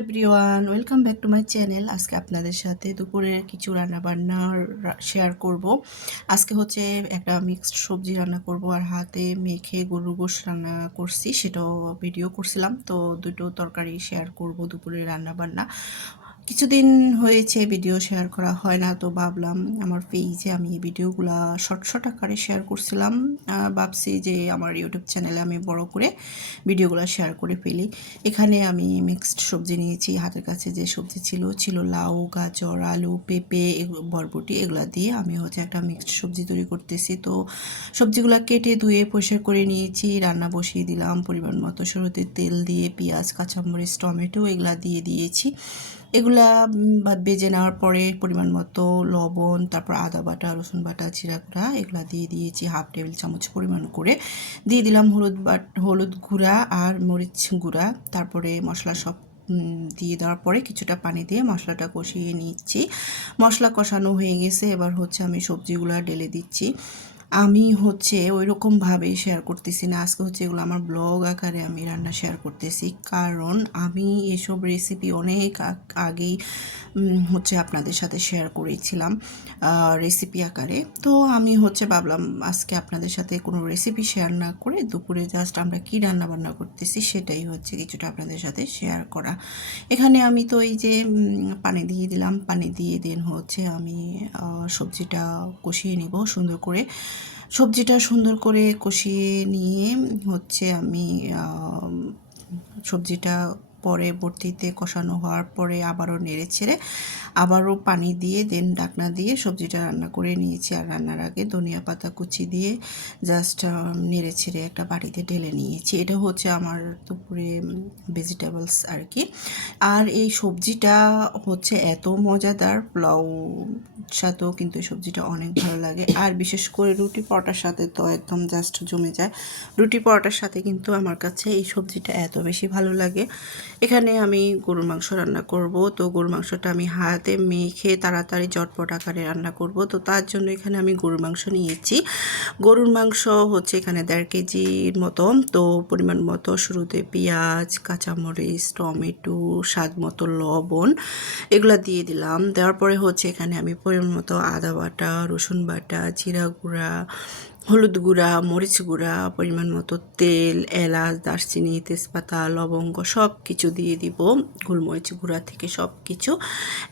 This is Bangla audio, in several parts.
Everyone, welcome back to my channel. আজকে আপনাদের সাথে দুপুরে কিছু রান্না বান্না শেয়ার করব। আজকে হচ্ছে একটা মিক্সড সবজি রান্না করব আর হাতে মেখে গরু গোশ রান্না করছি, সেটাও ভিডিও করছিলাম। তো দুটো তরকারি শেয়ার করব দুপুরে রান্না বান্না কিছুদিন হয়েছে ভিডিও শেয়ার করা, হয় না তো ভাবলাম আমার পেজে আমি এই ভিডিওগুলো শর্ট শর্ট আকারে শেয়ার করছিলাম। ভাবছি যে আমার ইউটিউব চ্যানেলে আমি বড় করে ভিডিওগুলো শেয়ার করে ফেলি। এখানে আমি মিক্সড সবজি নিয়েছি, হাতের কাছে যে সবজি ছিল ছিল লাউ, গাজর, আলু, পেঁপে বরবটি, এগুলো দিয়ে আমি হচ্ছে একটা মিক্সড সবজি তৈরি করতেছি। তো সবজিগুলো কেটে ধুয়ে পরিষ্কার করে নিয়েছি, রান্না বসিয়ে দিলাম, পরিমাণ মতো শুরুতে তেল দিয়ে, পেঁয়াজ, কাঁচামরিচ, টমেটো এগুলো দিয়ে দিয়েছি। এগুলা বেজে নেওয়ার পরে পরিমাণ মতো লবণ, তারপর আদা বাটা, রসুন বাটা, জিরা গুঁড়া এগুলা দিয়ে দিয়েছি, হাফ টেবিল চামচ পরিমাণ করে। দিয়ে দিলাম হলুদ বাট, হলুদ গুঁড়া আর মরিচ গুঁড়া। তারপরে মশলা সব দিয়ে দেওয়ার পরে কিছুটা পানি দিয়ে মশলাটা কষিয়ে নিচ্ছি। মশলা কষানো হয়ে গেছে, এবার হচ্ছে আমি সবজিগুলো ঢেলে দিচ্ছি। আমি হচ্ছে ওই রকমভাবেই শেয়ার করতেছি না। আজকে হচ্ছে এগুলো আমার ব্লগ আকারে আমি রান্না শেয়ার করতেছি। কারণ আমি এসব রেসিপি অনেক আগেই হচ্ছে আপনাদের সাথে শেয়ার করেছিলাম রেসিপি আকারে। তো আমি হচ্ছে ভাবলাম আজকে আপনাদের সাথে কোনো রেসিপি শেয়ার না করে দুপুরে জাস্ট আমরা কী রান্না বান্না করতেছি সেটাই হচ্ছে কিছুটা আপনাদের সাথে শেয়ার করা। এখানে আমি তো এই যে পানি দিয়ে দিলাম। পানি দিয়ে দেন হচ্ছে আমি সবজিটা কষিয়ে নিব সুন্দর করে। সবজিটা সুন্দর করে কষিয়ে নিয়ে হচ্ছে আমি সবজিটা পরবর্তীতে কষানো হওয়ার পরে আবারও নেড়ে ছেড়ে আবারও পানি দিয়ে দেন ডাকনা দিয়ে সবজিটা রান্না করে নিয়েছি। আর রান্নার আগে ধনিয়া পাতা কুচি দিয়ে জাস্ট নেড়ে ছেড়ে একটা বাড়িতে ঢেলে নিয়েছি। এটা হচ্ছে আমার দুপুরে ভেজিটেবলস আর কি। আর এই সবজিটা হচ্ছে এত মজাদার, পোলাও সাথেও কিন্তু এই সবজিটা অনেক ভালো লাগে। আর বিশেষ করে রুটি পরোটার সাথে তো একদম জাস্ট জমে যায়। রুটি পরোটার সাথে কিন্তু আমার কাছে এই সবজিটা এত বেশি ভালো লাগে। এখানে আমি গরুর মাংস রান্না করব। তো গরুর মাংসটা আমি হাতে মেখে তাড়াতাড়ি চটপট আকারে রান্না করব। তো তার জন্য এখানে আমি গরুর মাংস নিয়েছি। গরুর মাংস হচ্ছে এখানে দেড় কেজির মতো। তো পরিমাণ মতো শুরুতে পেঁয়াজ, কাঁচামরিচ, টমেটো, স্বাদ মতো লবণ এগুলো দিয়ে দিলাম। দেওয়ার পরে হচ্ছে এখানে আমি পরিমাণ মতো আদা বাটা, রসুন বাটা, জিরা গুঁড়া হলুদ গুঁড়া, মরিচ গুঁড়া, পরিমাণ মতো তেল, এলাচ, দারচিনি, তেজপাতা, লবঙ্গ সব কিছু দিয়ে দিব। গোলমরিচ গুঁড়া থেকে সব কিছু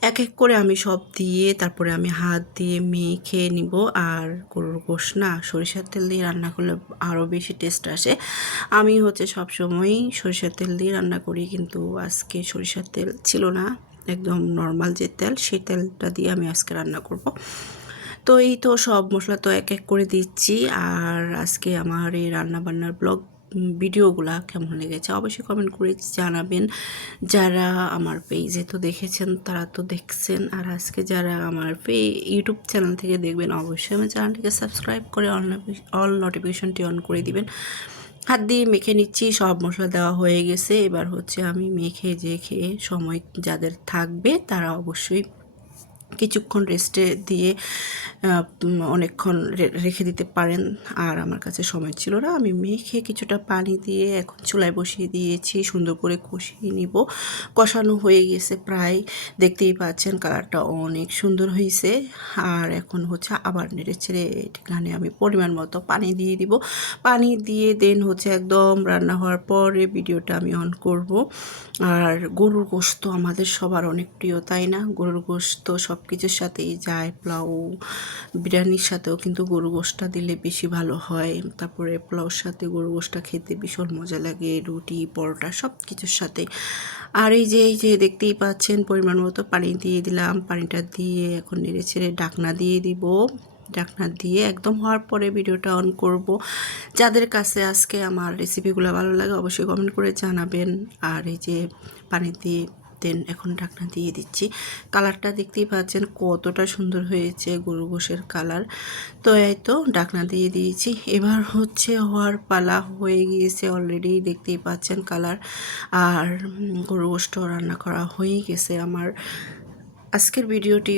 এক এক করে আমি সব দিয়ে তারপরে আমি হাত দিয়ে মেখে নিব। আর গরুর গোশ না, সরিষার তেল দিয়ে রান্না করলে আরও বেশি টেস্ট আসে। আমি হচ্ছে সবসময়ই সরিষার তেল দিয়ে রান্না করি, কিন্তু আজকে সরিষার তেল ছিল না, একদম নর্মাল যে তেল, সেই তেলটা দিয়ে আমি আজকে রান্না করব। তো এই তো সব মশলা তো এক এক করে দিচ্ছি। আর আজকে আমার এই রান্নাবান্নার ব্লগ ভিডিওগুলো কেমন লেগেছে অবশ্যই কমেন্ট করে জানাবেন। যারা আমার পেজে তো দেখেছেন, তারা তো দেখছেন। আর আজকে যারা আমার পে ইউটিউব চ্যানেল থেকে দেখবেন, অবশ্যই আমার চ্যানেলটিকে সাবস্ক্রাইব করে অল অল নোটিফিকেশনটি অন করে দিবেন। হাত দিয়ে মেখে নিচ্ছি, সব মশলা দেওয়া হয়ে গেছে। এবার হচ্ছে আমি মেখে যে খেয়ে সময় যাদের থাকবে, তারা অবশ্যই কিছুক্ষণ রেস্টে দিয়ে অনেকক্ষণ রেখে দিতে পারেন। আর আমার কাছে সময় ছিল না। আমি মেখে কিছুটা পানি দিয়ে এখন চুলায় বসিয়ে দিয়েছি। সুন্দর করে কষিয়ে নিব। কষানো হয়ে গেছে প্রায়। দেখতেই পাচ্ছেন কালারটা অনেক সুন্দর হয়েছে আর এখন হচ্ছে আবার নেড়ে ছেড়ে এখানে আমি পরিমাণ মতো পানি দিয়ে দিব। পানি দিয়ে দেন হচ্ছে একদম রান্না হওয়ার পরে ভিডিওটা আমি অন করব। আর গরুর গোস্ত আমাদের সবার অনেক প্রিয়, তাই না? গরুর গোস্ত সব কিছুর সাথেই যায়, পোলাও, বিরিয়ানির সাথেও কিন্তু গরু গোশটা দিলে বেশি ভালো হয়। তারপরে পোলাওর সাথে গরু গোশটা খেতে ভীষণ মজা লাগে, রুটি, পরোটা সব কিছুর সাথে। আর এই যে এই যে দেখতেই পাচ্ছেন, পরিমাণ মতো পানি দিয়ে দিলাম। পানিটা দিয়ে এখন নেড়ে ছেড়ে ডাকনা দিয়ে দিব। ডাকনা দিয়ে একদম হওয়ার পরে ভিডিওটা অন করব। যাদের কাছে আজকে আমার রেসিপিগুলো ভালো লাগে, অবশ্যই কমেন্ট করে জানাবেন। আর এই যে পানি দিয়ে দেন, এখন ঢাকনা দিয়ে দিচ্ছি। কালারটা দেখতেই পাচ্ছেন কতটা সুন্দর হয়েছে গরু গোশের কালার। তো এই তো ঢাকনা দিয়ে দিয়েছি। এবার হচ্ছে হওয়ার পালা হয়ে গিয়েছে অলরেডি দেখতেই পাচ্ছেন কালার। আর গরু গোষ্ঠও রান্না করা হয়ে গেছে আমার। আজকের ভিডিওটি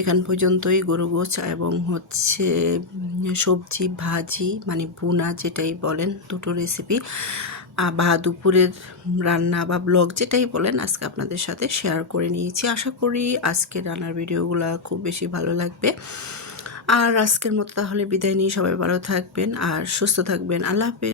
এখান পর্যন্তই। গরু গোছ এবং হচ্ছে সবজি, ভাজি মানে বোনা যেটাই বলেন, দুটো রেসিপি বা দুপুরের রান্না বা ব্লগ যেটাই বলেন, আজকে আপনাদের সাথে শেয়ার করে নিয়েছি। আশা করি আজকে রান্নার ভিডিওগুলো খুব বেশি ভালো লাগবে। আর আজকের মতো তাহলে বিদায় নিয়ে সবাই ভালো থাকবেন আর সুস্থ থাকবেন। আল্লাহ হাফেজ।